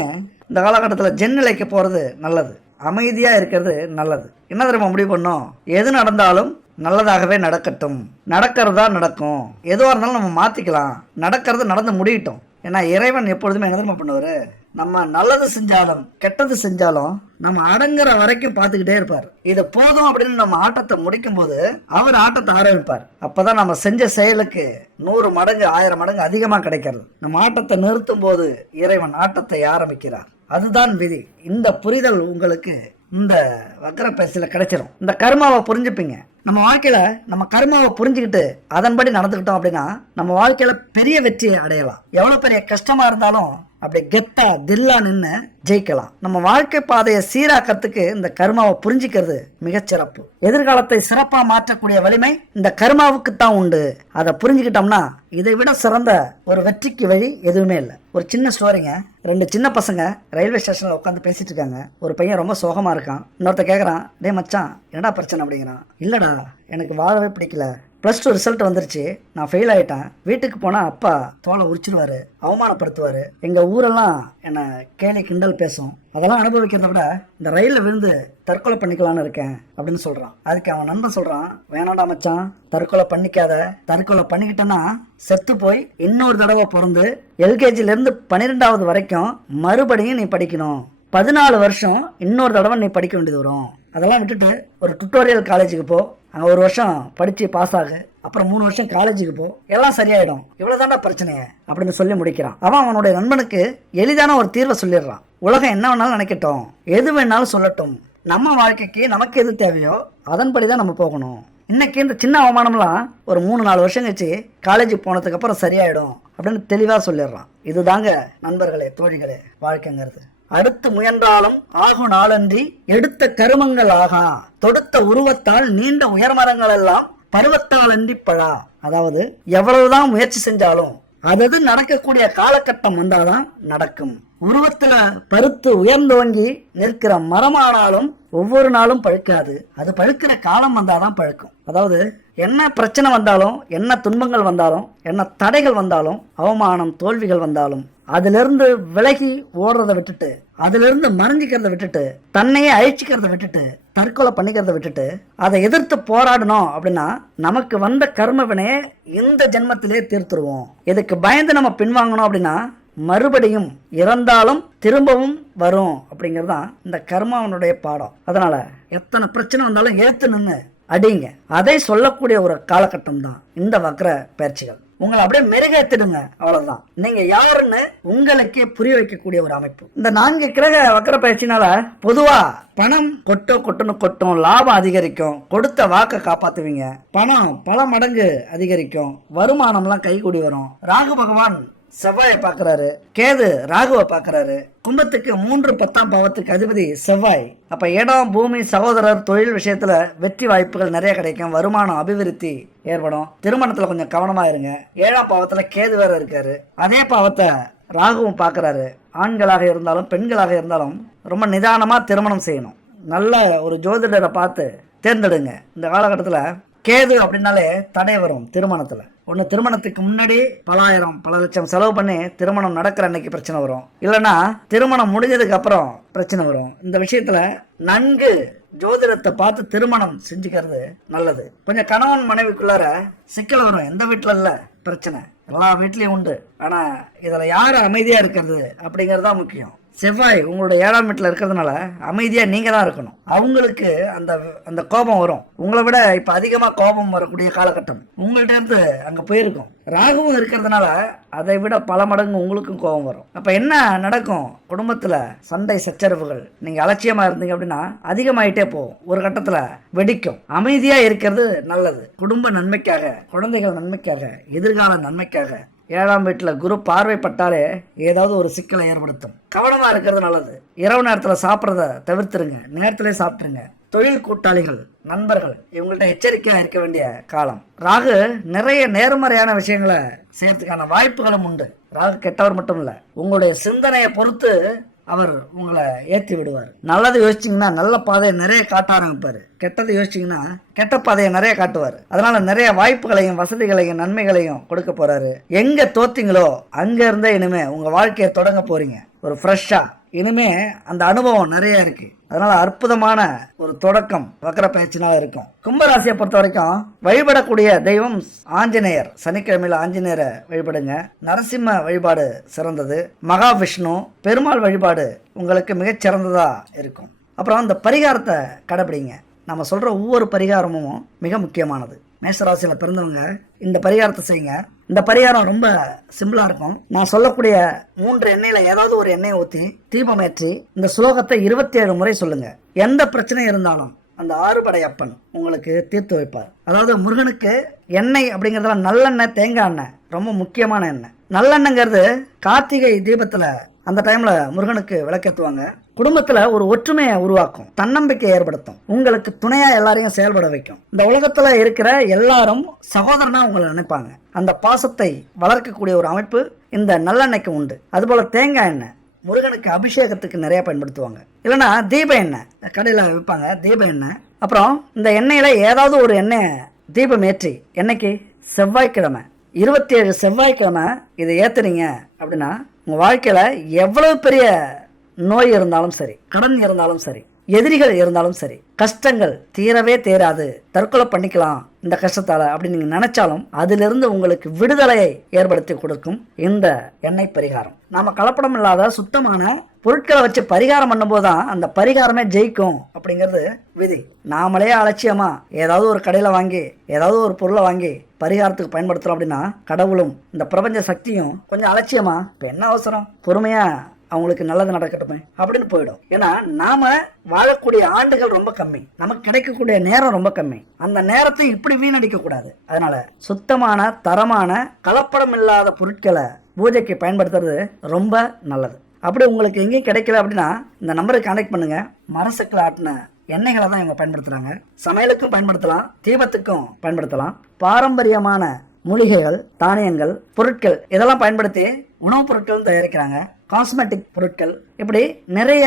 இந்த காலகட்டத்தில் ஜென்னிலைக்கு போகிறது நல்லது. அமைதியாக இருக்கிறது நல்லது. என்ன தெரியுமா முடிவு பண்ணோம்? எது நடந்தாலும் நல்லதாகவே நடக்கட்டும். நடக்கிறது தான் நடக்கும். எதுவாக இருந்தாலும் நம்ம மாற்றிக்கலாம் நடக்கிறது நடந்து முடியட்டும். ஏன்னா இறைவன் எப்பொழுதுமே என்ன தெரியுமா பண்ணுவார்? நம்ம நல்லது செஞ்சாலும் கெட்டது செஞ்சாலும் நம்ம அடங்குற வரைக்கும் பார்த்துக்கிட்டே இருப்பார். இது போதும் அப்படின்னு நம்ம ஆட்டத்தை முடிக்கும் போது அவர் ஆட்டத்தை ஆரம்பிப்பார். அப்போதான் நம்ம செஞ்ச செயலுக்கு நூறு மடங்கு ஆயிரம் மடங்கு அதிகமாக கிடைக்கிறது. நம்ம ஆட்டத்தை நிறுத்தும் போது இறைவன் ஆட்டத்தை ஆரம்பிக்கிறார். அதுதான் விதி. இந்த புரிதல் உங்களுக்கு இந்த வக்கர பயிற்சியில் கிடைச்சிடும் இந்த கர்மாவை புரிஞ்சுப்பீங்க. நம்ம வாழ்க்கையில் நம்ம கர்மாவை புரிஞ்சுக்கிட்டு அதன்படி நடந்துக்கிட்டோம் அப்படின்னா நம்ம வாழ்க்கையில் பெரிய வெற்றியை அடையலாம். எவ்வளோ பெரிய கஷ்டமாக இருந்தாலும் அப்படி கெத்தா தில்லா நின்று ஜெயிக்கலாம். நம்ம வாழ்க்கை பாதையை சீராக்கிறதுக்கு இந்த கர்மாவை புரிஞ்சுக்கிறது மிகச்சிறப்பு எதிர்காலத்தை சிறப்பா மாற்றக்கூடிய வலிமை இந்த கர்மாவுக்கு தான் உண்டு. அதை புரிஞ்சுக்கிட்டோம்னா இதை விட சிறந்த ஒரு வெற்றிக்கு வழி எதுவுமே இல்லை. ஒரு சின்ன ஸ்டோரிங்க. ரெண்டு சின்ன பசங்க ரயில்வே ஸ்டேஷன்ல உட்காந்து பேசிட்டு இருக்காங்க. ஒரு பையன் ரொம்ப சோகமா இருக்கான். இன்னொருத்த கேக்குறான் டே மச்சான் என்னடா பிரச்சனை? அப்படிங்கிறான். இல்லடா எனக்கு வாழவே பிடிக்கல. ப்ளஸ் டூ ரிசல்ட் வந்துருச்சு. நான் ஃபெயில் ஆகிட்டேன் வீட்டுக்கு போனால் அப்பா தோலை உரிச்சிடுவார் அவமானப்படுத்துவார். எங்கள் ஊரெல்லாம் என்னை கேலி கிண்டல் பேசும். அதெல்லாம் அனுபவிக்கிறத விட இந்த ரயிலில் விழுந்து தற்கொலை பண்ணிக்கலாம்னு இருக்கேன் அப்படின்னு சொல்கிறான் அதுக்கு அவன் நண்பன் சொல்கிறான் வேணாடா மச்சான் தற்கொலை பண்ணிக்காத. தற்கொலை பண்ணிக்கிட்டேன்னா செத்து போய் இன்னொரு தடவை பிறந்து எல்கேஜிலேருந்து பன்னிரெண்டாவது வரைக்கும் மறுபடியும் நீ படிக்கணும். பதினாலு வருஷம் இன்னொரு தடவை நீ படிக்க வேண்டியது வரும். அதெல்லாம் விட்டுட்டு ஒரு டுட்டோரியல் காலேஜுக்கு போ. அங்கே ஒரு வருஷம் படித்து பாஸ் ஆகு அப்புறம் மூணு வருஷம் காலேஜுக்கு போ எல்லாம் சரியாயிடும். இவ்வளோதாண்டா பிரச்சனை அப்படின்னு சொல்லி முடிக்கிறான். அவன் அவனுடைய நண்பனுக்கு எளிதான ஒரு தீர்வை சொல்லிடுறான். உலகம் என்ன வேணாலும் நினைக்கட்டும் எது வேணாலும் சொல்லட்டும். நம்ம வாழ்க்கைக்கு நமக்கு எது தேவையோ அதன்படி தான் நம்ம போகணும். இன்னைக்கு இந்த சின்ன அவமானம்லாம் ஒரு மூணு நாலு வருஷம் கழிச்சு காலேஜுக்கு போனதுக்கப்புறம் சரியாயிடும் அப்படின்னு தெளிவாக சொல்லிடுறான். இதுதாங்க நண்பர்களே தோழிகளே வாழ்க்கைங்கிறது. அடுத்து முயன்றாலும் ஆகும் நாளன்றி எடுத்த கருமங்கள் ஆகா தொடுத்த உருவத்தால் நீண்ட உயர்மரங்கள் எல்லாம் பருவத்தால் அன்றி பழா. அதாவது எவ்வளவுதான் முயற்சி செஞ்சாலும் அதது நடக்கக்கூடிய காலகட்டம் வந்தாதான் நடக்கும். உருவத்துல பருத்து உயர்ந்தோங்கி நிற்கிற மரமானாலும் ஒவ்வொரு நாளும் பழுக்காது. அது பழுக்கிற காலம் வந்தாதான் பழுக்கும். அதாவது என்ன பிரச்சனை வந்தாலும் என்ன துன்பங்கள் வந்தாலும் என்ன தடைகள் வந்தாலும் அவமானம் தோல்விகள் வந்தாலும் அதிலிருந்து விலகி ஓடுறத விட்டுட்டு அதிலிருந்து மறைஞ்சிக்கிறத விட்டுட்டு தன்னையே அழிச்சிக்கிறத விட்டுட்டு தற்கொலை பண்ணிக்கிறத விட்டுட்டு அதை எதிர்த்து போராடணும் அப்படின்னா நமக்கு வந்த கர்ம வினையை இந்த ஜென்மத்திலே தீர்த்துருவோம். இதுக்கு பயந்து நம்ம பின்வாங்கணும் அப்படின்னா மறுபடியும் இறந்தாலும் திரும்பவும் வரும் அப்படிங்கிறது தான் இந்த கர்மாவனுடைய பாடம். அதனால எத்தனை பிரச்சனை வந்தாலும் ஏற்று நின்று அடிங்க அதை சொல்லக்கூடிய ஒரு காலகட்டம் தான் இந்த வக்ர பயிற்சிகள். உங்களை அப்படியே மெருகேத்திடுங்க. அவ்வளவுதான். நீங்க யாருன்னு உங்களுக்கே புரிய வைக்கக்கூடிய ஒரு அமைப்பு. இந்த நான்கு கிரக வக்கர பயிற்சினால பொதுவா பணம் கொட்டோ கொட்டுன்னு கொட்டும் லாபம் அதிகரிக்கும். கொடுத்த வாக்கை காப்பாத்துவீங்க. பணம் பல மடங்கு அதிகரிக்கும். வருமானம்லாம் கைகூடி வரும். ராகு பகவான் செவ்வாயை பார்க்குறாரு. கேது ராகுவை பார்க்குறாரு. கும்பத்துக்கு மூன்று பத்தாம் பாவத்துக்கு அதிபதி செவ்வாய். அப்போ இடம் பூமி சகோதரர் தொழில் விஷயத்தில் வெற்றி வாய்ப்புகள் நிறைய கிடைக்கும். வருமானம் அபிவிருத்தி ஏற்படும். திருமணத்தில் கொஞ்சம் கவனமாக இருங்க. ஏழாம் பாவத்தில் கேது வேற இருக்காரு. அதே பாவத்தை ராகுவும் பார்க்குறாரு. ஆண்களாக இருந்தாலும் பெண்களாக இருந்தாலும் ரொம்ப நிதானமாக திருமணம் செய்யணும். நல்ல ஒரு ஜோதிடரை பார்த்து தேர்ந்தெடுங்க. இந்த காலகட்டத்தில் கேது அப்படின்னாலே தடை வரும் திருமணத்தில். ஒன்று திருமணத்துக்கு முன்னாடி பலாயிரம் பல லட்சம் செலவு பண்ணி திருமணம் நடக்கிற அன்னைக்கு பிரச்சனை வரும். இல்லைன்னா திருமணம் முடிஞ்சதுக்கு அப்புறம் பிரச்சனை வரும். இந்த விஷயத்தில் நன்கு ஜோதிடத்தை பார்த்து திருமணம் செஞ்சுக்கிறது நல்லது. கொஞ்சம் கணவன் மனைவிக்குள்ளார சிக்கல் வரும். எந்த வீட்டில் இல்லை? பிரச்சனை. எல்லா வீட்லேயும் உண்டு. ஆனால் இதில் யார் அமைதியாக இருக்கிறது அப்படிங்கிறது தான் முக்கியம். செவ்வாய் உங்களோட ஏழாம் வீட்டில் இருக்கிறதுனால அமைதியாக நீங்கள் தான் இருக்கணும். அவங்களுக்கு அந்த அந்த கோபம் வரும். உங்களை விட இப்போ அதிகமாக கோபம் வரக்கூடிய காலகட்டம் உங்கள்கிட்டருந்து அங்கே போயிருக்கும். ராகுவும் இருக்கிறதுனால அதை விட பல மடங்கு உங்களுக்கும் கோபம் வரும். அப்போ என்ன நடக்கும்? குடும்பத்தில் சண்டை சச்சரவுகள். நீங்கள் அலட்சியமாக இருந்தீங்க அப்படின்னா அதிகமாயிட்டே போகும். ஒரு கட்டத்தில் வெடிக்கும். அமைதியாக இருக்கிறது நல்லது. குடும்ப நன்மைக்காக குழந்தைகள் நன்மைக்காக எதிர்கால நன்மைக்காக ஏழாம் வீட்டில் குரு பார்வைப்பட்டாலே ஏதாவது ஒரு சிக்கலை ஏற்படுத்தும். கவனமாக இருக்கிறது நல்லது. இரவு நேரத்தில் சாப்பிட்றத தவிர்த்துருங்க. நேரத்திலே சாப்பிட்ருங்க தொழில் கூட்டாளிகள் நண்பர்கள் இவங்கள்ட்ட எச்சரிக்கையாக இருக்க வேண்டிய காலம். ராகு நிறைய நேர்மறையான விஷயங்களை செய்யறதுக்கான வாய்ப்புகளும் உண்டு. ராகு கெட்டவர் மட்டும் இல்லை உங்களுடைய சிந்தனையை பொறுத்து அவர் உங்களை ஏற்றி விடுவார். நல்லது யோசிச்சிங்கன்னா நல்ல பாதையை நிறைய காட்ட ஆரம்பிப்பார். கெட்டதை யோசிச்சிங்கன்னா கெட்ட பாதையை நிறைய காட்டுவார். அதனால நிறைய வாய்ப்புகளையும் வசதிகளையும் நன்மைகளையும் கொடுக்க போறாரு. எங்க தோத்தீங்களோ அங்க இருந்தே இனிமே உங்க வாழ்க்கையை தொடங்க போறீங்க. ஒரு ஃப்ரெஷ்ஷாக இனிமே அந்த அனுபவம் நிறைய இருக்கு. அதனால அற்புதமான ஒரு தொடக்கம் வக்கர பயிற்சினால இருக்கும். கும்பராசியை பொறுத்த வரைக்கும் வழிபடக்கூடிய தெய்வம் ஆஞ்சநேயர். சனிக்கிழமையில ஆஞ்சநேயரை வழிபடுங்க. நரசிம்ம வழிபாடு சிறந்தது. மகாவிஷ்ணு பெருமாள் வழிபாடு உங்களுக்கு மிகச்சிறந்ததாக இருக்கும். அப்புறம் அந்த பரிகாரத்தை கடைபிடிங்க. நம்ம சொல்ற ஒவ்வொரு பரிகாரமும் மிக முக்கியமானது. மேஷராசியில் பிறந்தவங்க இந்த பரிகாரத்தை செய்யுங்க. இந்த பரிகாரம் ரொம்ப சிம்பிளாக இருக்கும். நான் சொல்லக்கூடிய மூன்று எண்ணெயில் ஏதாவது ஒரு எண்ணெயை ஊற்றி தீபம் ஏற்றி இந்த ஸ்லோகத்தை இருபத்தி ஏழு முறை சொல்லுங்க. எந்த பிரச்சனை இருந்தாலும் அந்த ஆறுபடை அப்பன் உங்களுக்கு தீர்த்து வைப்பார். அதாவது முருகனுக்கு எண்ணெய் அப்படிங்கிறதுல நல்லெண்ணெய் தேங்காய் எண்ணெய் ரொம்ப முக்கியமான எண்ணெய். நல்லெண்ணெய்ங்கிறது கார்த்திகை தீபத்தில் அந்த டைமில் முருகனுக்கு விளக்கேற்றுவாங்க குடும்பத்துல ஒரு ஒற்றுமையை உருவாக்கும் தன்னம்பிக்கை ஏற்படுத்தும். உங்களுக்கு துணையா எல்லாரையும் செயல்பட வைக்கும். இந்த உலகத்துல இருக்கிற எல்லாரும் சகோதரனா உங்களை நினைப்பாங்க. அந்த பாசத்தை வளர்க்கக்கூடிய ஒரு அமைப்பு இந்த நல்லெண்ணெய்க்கு உண்டு. அதுபோல தேங்காய் எண்ணெய் முருகனுக்கு அபிஷேகத்துக்கு நிறைய பயன்படுத்துவாங்க. இல்லைன்னா தீப எண்ணெய் கடையில் விற்பாங்க தீப எண்ணெய். அப்புறம் இந்த எண்ணெயில் ஏதாவது ஒரு எண்ணெய் தீபம் ஏற்றி என்னைக்கு? செவ்வாய்க்கிழமை. இருபத்தி ஏழு செவ்வாய்க்கிழமை இதை ஏற்றுனீங்க அப்படின்னா உங்கள் வாழ்க்கையில் எவ்வளவு பெரிய நோய் இருந்தாலும் சரி கடன் இருந்தாலும் சரி எதிரிகள் இருந்தாலும் சரி கஷ்டங்கள் தீரவே தேராது. தற்கொலை பண்ணிக்கலாம் இந்த கஷ்டத்தால அப்படின்னு நீங்க நினைச்சாலும் அதிலிருந்து உங்களுக்கு விடுதலையை ஏற்படுத்தி கொடுக்கும் இந்த எண்ணெய் பரிகாரம். நாம கலப்படம் இல்லாத சுத்தமான பொருட்களை வச்சு பரிகாரம் பண்ணும்போது தான் அந்த பரிகாரமே ஜெயிக்கும் அப்படிங்கிறது விதி. நாமளே அலட்சியமா ஏதாவது ஒரு கடையில் வாங்கி ஏதாவது ஒரு பொருளை வாங்கி பரிகாரத்துக்கு பயன்படுத்துகிறோம் அப்படின்னா கடவுளும் இந்த பிரபஞ்ச சக்தியும் கொஞ்சம் அலட்சியமா இப்போ என்ன அவசரம்? பொறுமையாக அவங்களுக்கு நல்லது நடக்கட்டுமே அப்படின்னு போயிடும். ஏன்னா நாம வாழக்கூடிய ஆண்டுகள் ரொம்ப கம்மி. நமக்கு கிடைக்கக்கூடிய நேரம் ரொம்ப கம்மி. அந்த நேரத்தை இப்படி வீணடிக்க கூடாது அதனால சுத்தமான தரமான கலப்படம் இல்லாத பொருட்களை பூஜைக்கு பயன்படுத்துறது ரொம்ப நல்லது. அப்படி உங்களுக்கு எங்கேயும் கிடைக்கல அப்படின்னா இந்த நம்பருக்கு கான்டாக்ட் பண்ணுங்க. மரசக்கில் ஆட்டின எண்ணெய்களை தான் இவங்க பயன்படுத்துறாங்க. சமையலுக்கும் பயன்படுத்தலாம் தீபத்துக்கும் பயன்படுத்தலாம். பாரம்பரியமான மூலிகைகள் தானியங்கள் பொருட்கள் இதெல்லாம் பயன்படுத்தி உணவுப் பொருட்கள் தயாரிக்கிறாங்க. காஸ்மெட்டிக் பொருட்கள் இப்படி நிறைய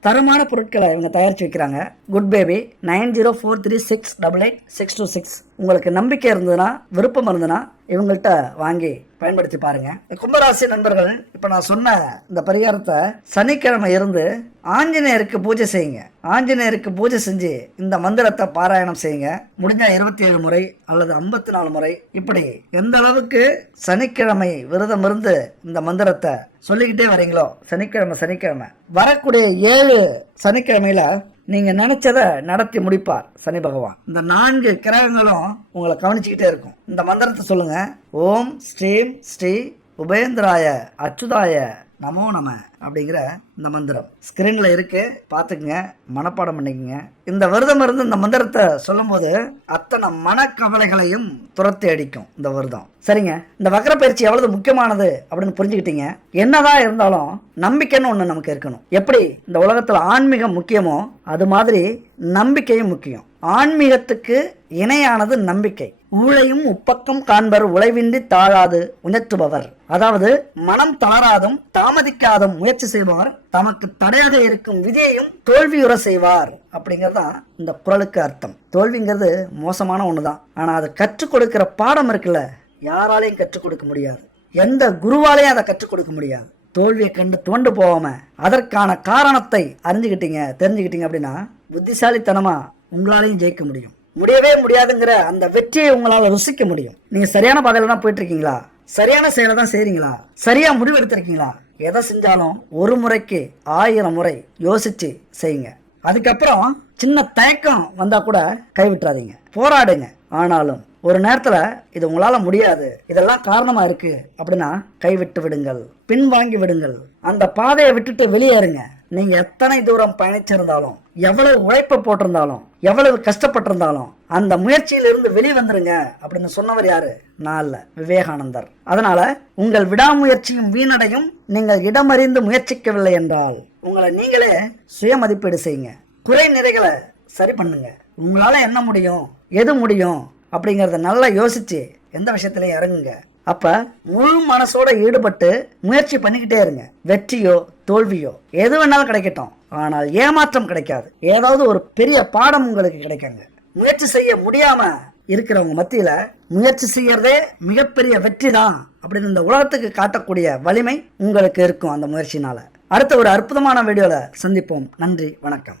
தரமான பொருட்களை இவங்க தயாரித்து வைக்கிறாங்க. Good baby nine zero four three six double eight six two six உங்களுக்கு நம்பிக்கை இருந்ததுன்னா விருப்பம் இருந்ததுன்னா இவங்கள்ட்ட வாங்கி பயன்படுத்தி பாருங்க. கும்பராசி நண்பர்கள் இப்போ நான் சொன்ன இந்த பரிகாரத்தை சனிக்கிழமை இருந்து ஆஞ்சநேயருக்கு பூஜை செய்யுங்க. ஆஞ்சநேயருக்கு பூஜை செஞ்சு இந்த மந்திரத்தை பாராயணம் செய்யுங்க. முடிஞ்சா இருபத்தி ஏழு முறை அல்லது ஐம்பத்தி நாலு முறை. இப்படி எந்த அளவுக்கு சனிக்கிழமை விரதம் இருந்து இந்த மந்திரத்தை சொல்லிக்கிட்டே வரீங்களோ சனிக்கிழமை சனிக்கிழமை. வரக்கூடிய ஏழு சனிக்கிழமையில நீங்கள் நினச்சதை நடத்தி முடிப்பார் சனி பகவான். இந்த நான்கு கிரகங்களும் உங்களை கவனிச்சுக்கிட்டே இருக்கும். இந்த மந்திரத்தை சொல்லுங்கள் ஓம் ஸ்ரீம் ஸ்ரீ உபேந்திராய அச்சுதாய நமோ நம அப்படிங்கிற இந்த மந்திரம். ஸ்கிரீன்ல இருக்கு பார்த்துக்குங்க மனப்பாடம் பண்ணிக்கங்க. இந்த விரதம் இருந்து இந்த மந்திரத்தை சொல்லும்போது அத்தனை மனக்கவலைகளையும் துரத்தி அடிக்கும் இந்த விரதம். சரிங்க? இந்த வக்கர பயிற்சி எவ்வளவு முக்கியமானது அப்படின்னு புரிஞ்சுக்கிட்டீங்க. என்னதான் இருந்தாலும் நம்பிக்கைன்னு ஒன்று நமக்கு இருக்கணும். எப்படி? இந்த உலகத்தில் ஆன்மீகம் முக்கியமோ அது மாதிரி நம்பிக்கையும் முக்கியம். ஆன்மீகத்துக்கு இணையானது நம்பிக்கை. ஊழையும் உப்பக்கம் காண்பர் உழைவின்றி தாழாது உணர்த்துபவர் அதாவது மனம் தளராதும் தாமதிக்காதும் முயற்சி செய்வார் தமக்கு தடையாக இருக்கும் விதியையும் தோல்வியுற செய்வார். அப்படிங்கிறது தான் இந்த குரலுக்கு அர்த்தம். தோல்விங்கிறது மோசமான ஒண்ணுதான். ஆனா அதை கற்றுக் கொடுக்கிற பாடம் இருக்குல்ல யாராலையும் கற்றுக் கொடுக்க முடியாது. எந்த குருவாலையும் அதை கற்றுக் கொடுக்க முடியாது. தோல்வியை கண்டு துவண்டு போகாம அதற்கான காரணத்தை அறிஞ்சுக்கிட்டீங்க தெரிஞ்சுக்கிட்டீங்க அப்படின்னா புத்திசாலித்தனமா உங்களாலையும் ஜெயிக்க முடியும். முடியவே முடியாதுங்கிற அந்த வெற்றியை உங்களால் ருசிக்க முடியும். நீங்க சரியான பாதையில தான் போயிட்டு இருக்கீங்களா சரியான செயலை தான் செய்றீங்களா? சரியா முடிவெடுத்திருக்கீங்களா எதை செஞ்சாலும் ஒரு முறைக்கு ஆயிரம் முறை யோசிச்சு செய்யுங்க. அதுக்கப்புறம் சின்ன தயக்கம் வந்தா கூட கைவிட்டுறாதீங்க. போராடுங்க. ஆனாலும் ஒரு நேரத்தில் இது உங்களால் முடியாது. இதெல்லாம் காரணமாக இருக்குது அப்படின்னா கைவிட்டு விடுங்கள். பின்வாங்கி விடுங்கள். அந்த பாதையை விட்டுட்டு வெளியேறுங்க. நீங்கள் எத்தனை தூரம் பயணிச்சிருந்தாலும் எவ்வளவு உழைப்பை போட்டிருந்தாலும் எவ்வளவு கஷ்டப்பட்டிருந்தாலும் அந்த முயற்சியிலிருந்து வெளிவந்துருங்க அப்படின்னு சொன்னவர் யாரு? நான் இல்ல. விவேகானந்தர். அதனால உங்கள் விடாமுயற்சியும் வீணடையும். நீங்கள் இடமறிந்து முயற்சிக்கவில்லை என்றால் உங்களை நீங்களே சுய மதிப்பீடு செய்யுங்க. குறை நிறைகளை சரி பண்ணுங்க. உங்களால என்ன முடியும்? எது முடியும்? அப்படிங்கறத நல்லா யோசிச்சு எந்த விஷயத்திலையும் இறங்குங்க. அப்ப முழு மனசோட ஈடுபட்டு முயற்சி பண்ணிக்கிட்டே இருங்க. வெற்றியோ தோல்வியோ எது வேணாலும் கிடைக்கட்டும். ஆனால் ஏமாற்றம் கிடைக்காது. ஏதாவது ஒரு பெரிய பாடம் உங்களுக்கு கிடைக்குங்க. முயற்சி செய்ய முடியாம இருக்கிறவங்க மத்தியில முயற்சி செய்யறதே மிகப்பெரிய வெற்றி தான் அப்படின்னு இந்த உலகத்துக்கு காட்டக்கூடிய வலிமை உங்களுக்கு இருக்கும் அந்த முயற்சினால அடுத்த ஒரு அற்புதமான வீடியோல சந்திப்போம். நன்றி வணக்கம்.